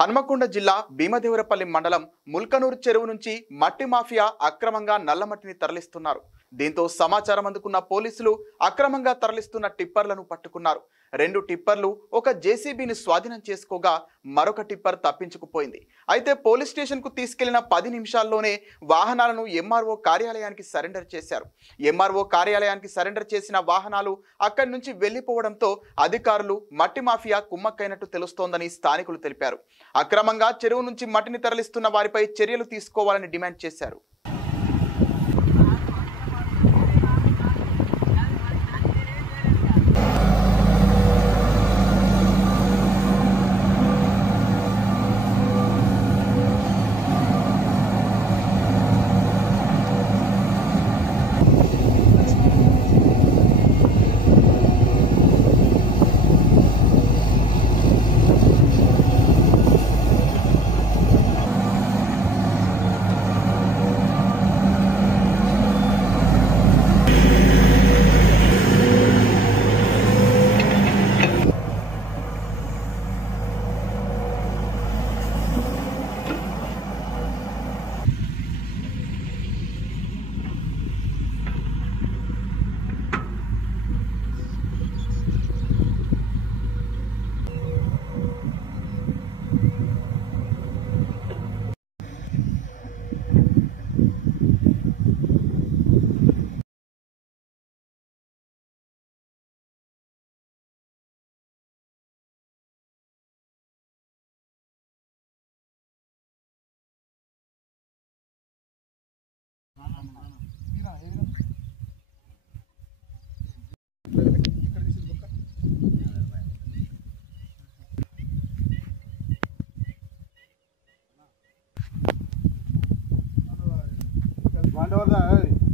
హన్మకొండ జిల్లా భీమదేవరపల్లి మండలం ముల్కనూరు చెరువు నుంచి మట్టి మాఫియా అక్రమంగా నల్లమట్టిని తరలిస్తున్నారు. దీంతో సమాచారం అందుకున్న పోలీసులు అక్రమంగా తరలిస్తున్న టిప్పర్లను పట్టుకున్నారు. 2 టిప్పర్లు ఒక జేసీబీని స్వాధీనం చేసుకోగా మరొక టిప్పర్ తప్పించుకుపోయింది. అయితే పోలీస్ స్టేషన్ కు తీసుకెళ్లిన 10 నిమిషాల్లోనే వాహనాలను ఎంఆర్ఓ కార్యాలయానికి సరెండర్ చేశారు. ఎంఆర్ఓ కార్యాలయానికి సరెండర్ చేసిన వాహనాలు అక్కడి నుంచి వెళ్లిపోవడంతో అధికారులు మట్టి మాఫియా కుమ్మక్కైనట్టు తెలుస్తోందని స్థానికులు తెలిపారు. అక్రమంగా చెరువు నుంచి మట్టిని తరలిస్తున్న వారిపై చర్యలు తీసుకోవాలని డిమాండ్ చేశారు. One over the